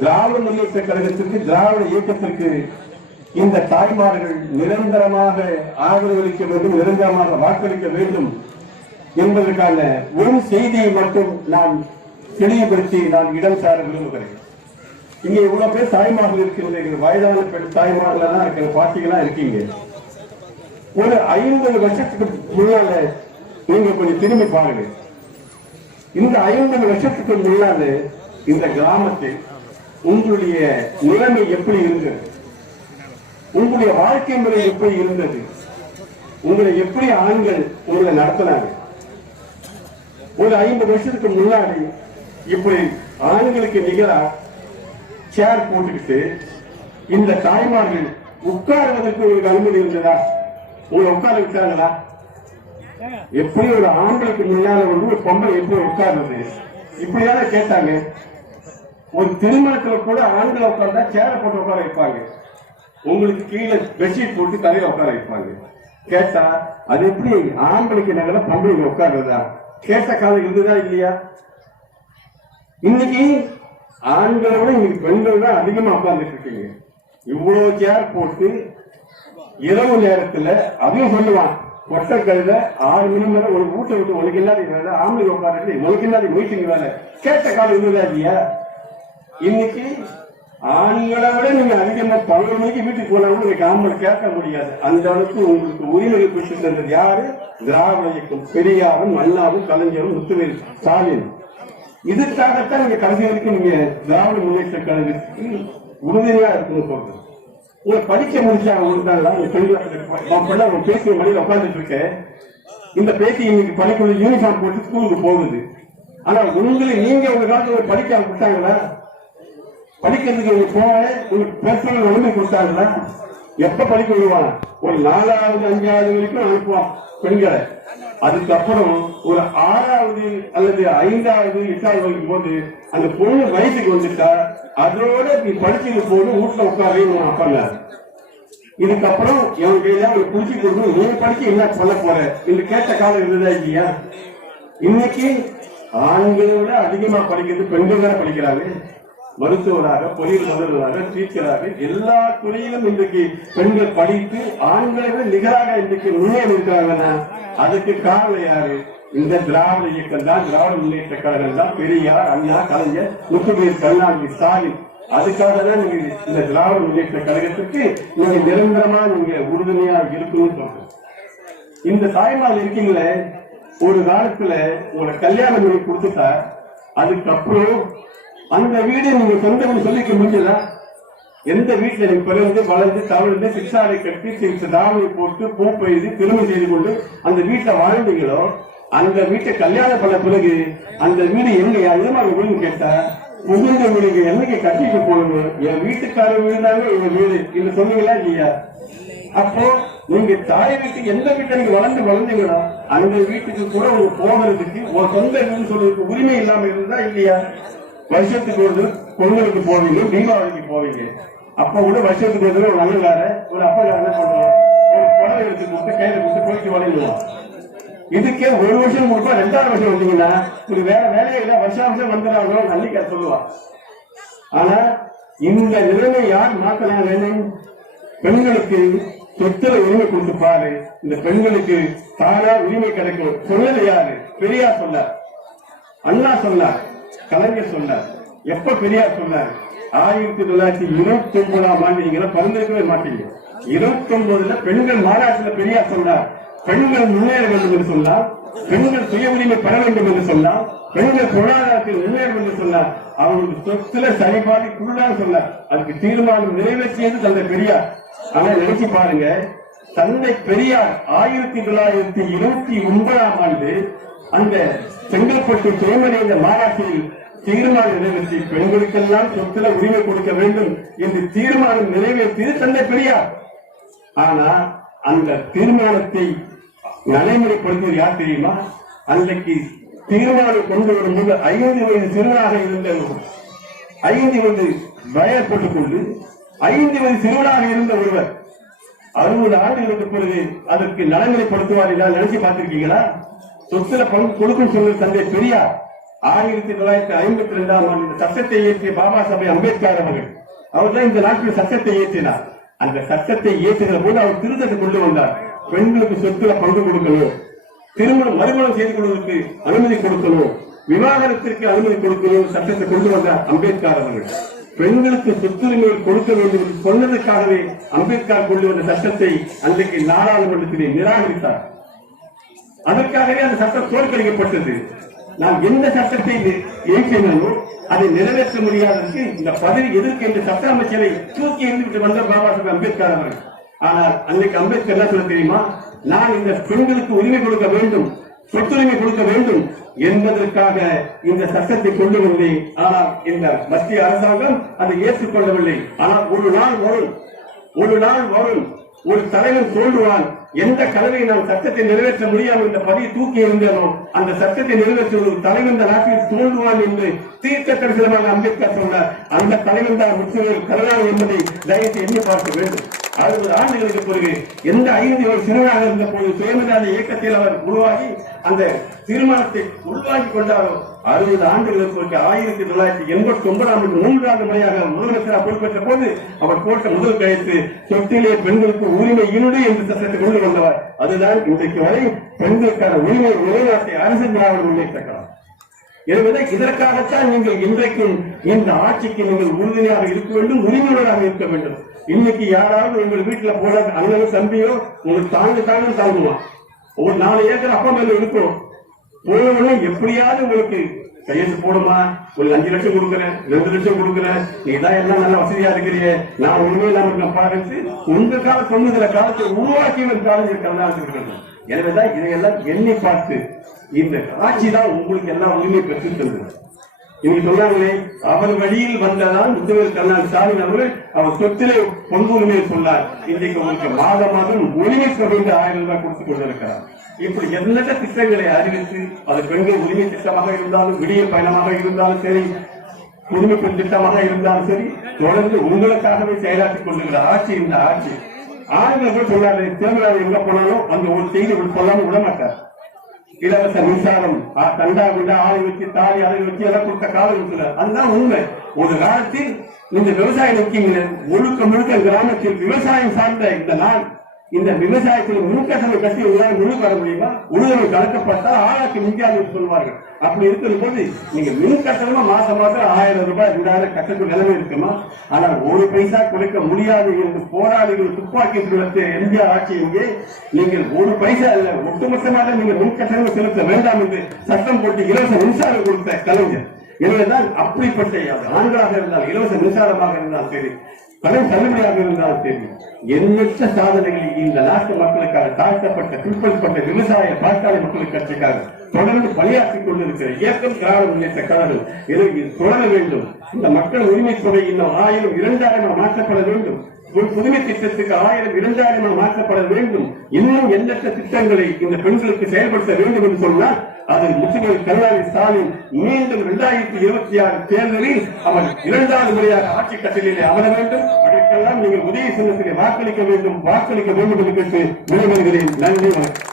திராவிட முன்னேற்ற கழகத்திற்கு திராவிட இயக்கத்திற்கு இந்த தாய்மார்கள் நிரந்தரமாக ஆதரவளிக்க வேண்டும் நிரந்தரமாக வாக்களிக்க வேண்டும் என்பதற்கான ஒரு செய்தியை மட்டும் நான் தெளிவுபடுத்தி நான் இடம் சார விரும்புகிறேன். இங்க இவ்வளவு பேர் தாய்மார்கள் இருக்கிறீர்கள் வயதான பெண் தாய்மார்கள் தான் இருக்கிற பாட்டிகளா இருக்கீங்க. ஒரு ஐம்பது வருஷத்துக்கு முன்னால நீங்க கொஞ்சம் திரும்பி பாருங்க. இந்த ஐம்பது வருஷத்துக்கு முன்னால இந்த கிராமத்தில் உங்களுடைய நிலைமை எப்படி இருந்தது? உங்களுடைய வாழ்க்கை முறை எப்படி இருந்தது? உங்களை எப்படி ஆண்கள் உங்களை நடத்தினாங்க? ஒரு ஐம்பது வருஷத்துக்கு முன்னாடி இப்படி ஆண்களுக்கு நிகரா சேர் போட்டுக்கிட்டு இந்த தாய்மார்கள் உட்காருவதற்கு உங்களுக்கு அனுமதி இருந்ததா? உங்களை உட்கார விட்டாங்களா எப்படி ஒரு ஆண்களுக்கு முன்னால வந்து ஒரு பொம்பளை எப்படி உட்காருறது? இப்படிதானே கேட்டாங்க. ஒரு திருமணத்துல கூட ஆண்களை உட்கார்ந்தா சேர போட்டு உட்கார வைப்பாங்க. உங்களுக்கு கீழே பெட்ஷீட் போட்டு தலையில உட்கார வைப்பாங்க. கேட்டா அது எப்படி ஆம்பளைக்கு நகர பொம்பளைங்க உட்கார்றதா? கேட்ட காலம் இருந்ததா இல்லையா? இன்னைக்கு ஆண்களை விட இன்னைக்கு பெண்கள் தான் அதிகமா உட்கார்ந்துட்டு இருக்கீங்க. இவ்வளவு சேர் போட்டு இரவு நேரத்துல அதையும் சொல்லுவான் கொட்டை ஆறு மணி நேரம் ஒரு வீட்டை விட்டு உனக்கு இல்லாத வேலை ஆம்பளை உட்காந்து உனக்கு இல்லாத மீட்டிங் வேலை. கேட்ட காலம் இருந்ததா இல்லையா? இன்னைக்கு ஆண்களை விட நீங்க அதிகமா பன்னெண்டு மணிக்கு வீட்டுக்கு போனா கூட இன்னைக்கு ஆம்பளை கேட்க முடியாது. அந்த அளவுக்கு உங்களுக்கு உரிமை குறிச்சு தந்தது யாரு? திராவிட இயக்கம். பெரியாரும் மன்னாரும் கலைஞரும் முத்துவேல் ஸ்டாலின். இதுக்காகத்தான் நீங்க கலைஞருக்கு நீங்க திராவிட முன்னேற்ற கழகத்துக்கு உறுதுணையா இருக்குன்னு சொல்றது உங்களை படிக்க முடிச்சா உங்களுக்கு நாள் உங்க பேசிய மணியில் உட்கார்ந்துட்டு இருக்கேன். இந்த பேட்டி இன்னைக்கு பள்ளிக்குள்ள யூனிஃபார்ம் போட்டு ஸ்கூலுக்கு போகுது. ஆனா உங்களை நீங்க உங்க காலத்துல படிக்க விட்டாங்களா? படிக்கிறதுக்கு நீங்க உங்களுக்கு பேசுறது உரிமை கொடுத்தாங்களா எப்ப படிக்க விடுவாங்க ஒரு நாலாவது அஞ்சாவது வரைக்கும் அனுப்புவோம் பெண்களை. அதுக்கப்புறம் ஒரு ஆறாவது அல்லது ஐந்தாவது எட்டாவது வரைக்கும் போது அந்த பொண்ணு வயசுக்கு வந்துட்டா அதோட நீ படிச்சது போது வீட்டுல உட்காரவே உன் அப்பாங்க இதுக்கப்புறம் எவன் கையில அவனை புடிச்சு கொடுக்கணும் நீ படிச்சு என்ன சொல்ல போற? என்று கேட்ட காலம் இருந்ததா இல்லையா? இன்னைக்கு ஆண்களை விட அதிகமா படிக்கிறது பெண்கள் தான் படிக்கிறாங்க. மருத்துவராக பொறியியல் முதல்வராக டீச்சராக எல்லா துறையிலும் இன்றைக்கு பெண்கள் படித்து ஆண்களை விட நிகராக இன்றைக்கு முன்னேறி இருக்காங்கன்னா அதுக்கு காரணம் யாரு? இந்த திராவிட இயக்கம் தான் திராவிட முன்னேற்ற கழகம் தான் பெரியார் அண்ணா கலைஞர் முத்துவேல் கருணாநிதி ஸ்டாலின். அதுக்காக தான் நீங்க இந்த திராவிட முன்னேற்ற கழகத்துக்கு நீங்க நிரந்தரமா நீங்க உறுதுணையா இருக்கணும்னு சொல்றேன் இந்த தாய்மார் இருக்கீங்களே ஒரு காலத்துல உங்களை கல்யாணம் பண்ணி கொடுத்துட்டா அதுக்கப்புறம் அந்த வீடு நீங்க சொந்த சொல்லிக்க முடிஞ்சதா எந்த வீட்டுல நீங்க பிறந்து வளர்ந்து தவழ்ந்து சிக்ஷாரை கட்டி சிக்ஷ தாவணி போட்டு பூ பெய்து திருமணம் செய்து கொண்டு அந்த வீட்டுல வாழ்ந்தீங்களோ அந்த வீட்டை கல்யாணம் பண்ண பிறகு அந்த வீடு எங்க எதுமா வீடுன்னு கேட்டா புகுந்த வீடு என்னைக்கு கட்டிட்டு போகணும்? என் வீட்டுக்கார வீடு தாங்க எங்க வீடு. இல்ல சொன்னீங்களா இல்லையா? அப்போ நீங்க தாய் வீட்டுக்கு எந்த வீட்டை நீங்க வளர்ந்து வளர்ந்தீங்களோ அந்த வீட்டுக்கு கூட உங்க போகிறதுக்கு உன் சொந்த வீடுன்னு சொல்றதுக்கு உரிமை இல்லாம இருந்தா இல்லையா? வருஷத்துக்கு ஒரு தடவை பொங்கலுக்கு போவீங்க தீபாவளிக்கு போவீங்க. அப்ப கூட வருஷத்துக்கு ஒரு தடவை ஒரு அண்ணங்கார ஒரு அப்பகார என்ன பண்ணுவோம் ஒரு புடவை எடுத்து கொடுத்து கையில கொடுத்து போயிட்டு வளையிடுவோம் இதுக்கே ஒரு வருஷம் கொடுப்பா ரெண்டாவது வருஷம் வந்தீங்கன்னா ஒரு வேற வேலையே இல்ல வருஷம் வருஷம் வந்துடுறாங்களோ நன்றிக்கா சொல்லுவா ஆனா இந்த நிலைமை யார் மாத்தலாம் பெண்களுக்கு சொத்துல உரிமை கொடுத்து பாரு. இந்த பெண்களுக்கு தானா உரிமை கிடைக்கும். சொன்னது யாரு? பெரியார் சொன்னார். அண்ணா சொன்னார். கலைஞர் சொன்னார். எப்ப பெரியார் சொன்னார்? ஆயிரத்தி தொள்ளாயிரத்தி இருபத்தி ஒன்பதாம் ஆண்டு நீங்க எல்லாம் மாட்டீங்க. இருபத்தி ஒன்பதுல பெண்கள் மாநாட்டில் பெரியார் சொன்னார். பெண்கள் முன்னேற வேண்டும் என்று சொன்னார். பெண்கள் சுய உரிமை பெற வேண்டும் என்று சொன்னார். பெண்கள் பொருளாதாரத்தில் முன்னேற வேண்டும் என்று சொன்னார். அவங்களுக்கு சொத்துல சரிபாதி குழுதான் சொன்னார். அதுக்கு தீர்மானம் நிறைவேற்றியது தந்தை பெரியார். ஆனா நினைச்சு பாருங்க. தந்தை பெரியார் ஆயிரத்தி தொள்ளாயிரத்தி இருபத்தி ஒன்பதாம் ஆண்டு அந்த செங்கல்பட்டு சுயமனித மாநாட்டில் தீர்மானம் நிறைவேற்றி பெண்களுக்கெல்லாம் சொத்துல உரிமை கொடுக்க வேண்டும் என்று தீர்மானம் நிறைவேற்றியது தந்தை பெரியார். ஆனா அந்த தீர்மானத்தை நடைமுறைப்படுத்தியது யார் தெரியுமா? அன்றைக்கு தீர்மானம் கொண்டு வரும்போது ஐந்து வயது சிறுவனாக இருந்த ஐந்து வயது வயர் போட்டுக்கொண்டு ஐந்து வயது சிறுவனாக இருந்த ஒருவர் அறுபது ஆண்டுகளுக்கு பிறகு அதற்கு நடைமுறைப்படுத்துவார் என்றால் நினைச்சு பார்த்திருக்கீங்களா? சொத்துல பங்கு கொடுக்கும் சொல்ல தந்தை பெரியார் ஆயிரத்தி தொள்ளாயிரத்தி ஐம்பத்தி ரெண்டாம் ஆண்டு சட்டத்தை இயற்றிய பாபா சாஹேப் அம்பேத்கர் அவர்கள். அவர் தான் இந்த நாட்டில் சட்டத்தை இயற்றினார். அந்த சட்டத்தை இயற்றுகிற போது அவர் திருத்தத்தை கொண்டு வந்தார். பெண்களுக்கு சொத்துல பங்கு கொடுக்கணும் திருமணம் மறுமணம் செய்து கொள்வதற்கு அனுமதி கொடுக்கணும் விவாகரத்திற்கு அனுமதி கொடுக்கணும் சட்டத்தை கொண்டு வந்த அம்பேத்கர் அவர்கள். பெண்களுக்கு சொத்துரிமை கொடுக்க வேண்டும் என்று சொன்னதற்காகவே அம்பேத்கர் கொண்டு வந்த சட்டத்தை அன்றைக்கு நாடாளுமன்றத்திலே நிராகரித்தார். அதற்காகவே அந்த சட்டம் தோற்கடிக்கப்பட்டது. நாம் எந்த சட்டத்தை இயற்றினோ அதை நிறைவேற்ற முடியாததற்கு இந்த பதவி எதிர்க்கு என்று சட்ட அமைச்சரை தூக்கி எறிந்துவிட்டு வந்த பாபா சாஹிப் அம்பேத்கர் அவர்கள். ஆனால் அன்னைக்கு அம்பேத்கர் என்ன சொல்ல தெரியுமா? நான் இந்த பெண்களுக்கு உரிமை கொடுக்க வேண்டும் சொத்துரிமை கொடுக்க வேண்டும் என்பதற்காக இந்த சட்டத்தை கொண்டு வந்தேன் ஆனால் இந்த மத்திய அரசாங்கம் அதை ஏற்றுக்கொள்ளவில்லை. ஆனால் ஒரு நாள் வரும் ஒரு நாள் வரும் ஒரு தலைவன் தோன்றுவான். எந்த கதவை நாம் சட்டத்தை நிறைவேற்ற முடியாமல் இந்த பதியை தூக்கி எறிந்தனோ அந்த சட்டத்தை நிறைவேற்ற ஒரு தலைவன் இந்த நாட்டில் தோன்றுவான் என்று தீர்த்த தரிசனமாக அம்பேத்கர் சொன்னார். அந்த தலைவன் தான் முஸ்லிம்கள் கருணாநிதி என்பதை தயவுசெய்து எண்ணி பார்க்க வேண்டும். அறுபது ஆண்டுகளுக்கு பிறகு எந்த ஐந்து ஒரு சிறுவனாக இருந்த போது சுயமரியாதை இயக்கத்தில் அவர் உருவாகி அந்த திருமணத்தை உருவாக்கி கொண்டாரோ அறுபது ஆண்டுகளுக்கு பிறகு ஆயிரத்தி தொள்ளாயிரத்தி எண்பத்தி ஒன்பதாம் ஆண்டு மூன்றாவது முறையாக முதலமைச்சராக பொறுப்பேற்ற போது அவர் போட்ட முதல் கழித்து சொத்திலே பெண்களுக்கு உரிமை இன்று என்று சட்டத்தை கொண்டு வந்தவர். அதுதான் இன்றைக்கு வரை பெண்களுக்கான உரிமை நிலைநாட்டை அரசு திராவிட முன்னேற்ற கழகம் என்பதை இதற்காகத்தான் நீங்கள் இன்றைக்கும் இந்த ஆட்சிக்கு நீங்கள் உறுதுணையாக இருக்க வேண்டும் உரிமையுடனாக இருக்க வேண்டும். இன்னைக்கு யாராவது எங்கள் வீட்டுல போன அண்ணன் தம்பியோ உங்களுக்கு தாங்க தாழ்ந்து தாங்குவான் ஒரு நாலு ஏக்கர் அப்பா மேல இருக்கும். போனவனே எப்படியாவது உங்களுக்கு கையெழுத்து போடுமா? ஒரு அஞ்சு லட்சம் கொடுக்குறேன் ரெண்டு லட்சம் கொடுக்குறேன். நீ தான் எல்லாம் நல்ல வசதியா இருக்கிறியே. நான் உண்மை இல்லாம பாருச்சு உங்க கால தொண்ணூறுல காலத்தை உருவாக்கியவன் காலம் இருக்கிறேன் எனவேதான் இதையெல்லாம் எண்ணி பார்த்து இந்த ஆட்சி தான் உங்களுக்கு எல்லா உரிமை பெற்று தந்தது இவங்க சொன்னாங்களே அவர் வழியில் வந்ததான் முத்தவர் கண்ணா ஸ்டாலின் அவர்கள் அவர் சொத்திலே பொது உரிமையை சொன்னார். இன்றைக்கு உங்களுக்கு மாதம் மாதம் உரிமை தொகை ஆயிரம் ரூபாய் கொடுத்து கொண்டிருக்கிறார். இப்படி எண்ணற்ற திட்டங்களை அறிவித்து அது பெண்கள் உரிமை திட்டமாக இருந்தாலும் விடிய பயணமாக இருந்தாலும் சரி குடும்ப பெண் திட்டமாக இருந்தாலும் சரி தொடர்ந்து உங்களுக்காகவே செயலாற்றிக் கொண்டிருக்கிற ஆட்சி இந்த ஆட்சி. ஆளுநர்கள் கூட சொன்னாரு எங்க போனாலும் அந்த ஒரு செய்தி சொல்லாம விட மாட்டார். இலவச மின்சாரம் தண்டா விண்டா ஆளை வச்சு தாலி அதை வச்சு எல்லாம் கொடுத்த காலம் இருக்குல்ல அதுதான் உண்மை. ஒரு காலத்தில் இந்த விவசாயம் இருக்கீங்களே முழுக்க முழுக்க கிராமத்தில் விவசாயம் சார்ந்த இந்த நாள் இந்த விவசாயத்தில் முன்கட்டமை கட்டி உங்களால் முழு வர முடியுமா? உழுதமை கலக்கப்பட்டால் ஆழாக்கு மிஞ்சாது சொல்வார்கள் அப்படி இருக்கிற போது நீங்க மின்கட்டணமா மாசம் மாசம் ஆயிரம் ரூபாய் ரெண்டாயிரம் கட்டத்து நிலைமை இருக்குமா? ஆனால் ஒரு பைசா கொடுக்க முடியாது என்று போராளிகள் துப்பாக்கி சுழற்ற எம்ஜிஆர் ஆட்சி இங்கே. நீங்கள் ஒரு பைசா இல்ல ஒட்டுமொத்தமாக நீங்கள் மின்கட்டணம் செலுத்த வேண்டாம் என்று சட்டம் போட்டு இலவச மின்சாரம் கொடுத்த கலைஞர். எனவேதான் அப்படிப்பட்ட ஆண்களாக இருந்தால் இலவச மின்சாரமாக இருந்தால் சரி. கலை தள்ளுபடியாக இருந்தால் சரி எண்ணற்ற சாதனைகளை இந்த நாட்டு மக்களுக்காக தாழ்த்தப்பட்ட பிற்படுத்தப்பட்ட விவசாய பாட்டாளி மக்களுக்கு கட்சிக்காக தொடர்ந்து பணியாற்றிக் கொண்டிருக்கிற இயக்கம் திராவிட முன்னேற்ற கழகம் இது தொடர வேண்டும். இந்த மக்கள் உரிமை துறை இன்னும் ஆயிரம் இரண்டாயிரம் மாற்றப்பட வேண்டும். ஒரு புதுமை திட்டத்துக்கு ஆயிரம் இரண்டாயிரம் என மாற்றப்பட வேண்டும். இன்னும் எண்ணற்ற திட்டங்களை இந்த பெண்களுக்கு செயல்படுத்த வேண்டும் என்று சொன்னால் அது முத்துவேல் கருணாநிதி ஸ்டாலின் மீண்டும் இரண்டாயிரத்தி இருபத்தி ஆறு தேர்தலில் அவர் இரண்டாவது முறையாக ஆட்சி கட்டளையிலே அமர வேண்டும். அதற்கெல்லாம் நீங்கள் உதவி சின்னத்திலே வாக்களிக்க வேண்டும் வாக்களிக்க வேண்டும் என்று கேட்டு விடைபெறுகிறேன். நன்றி வணக்கம்.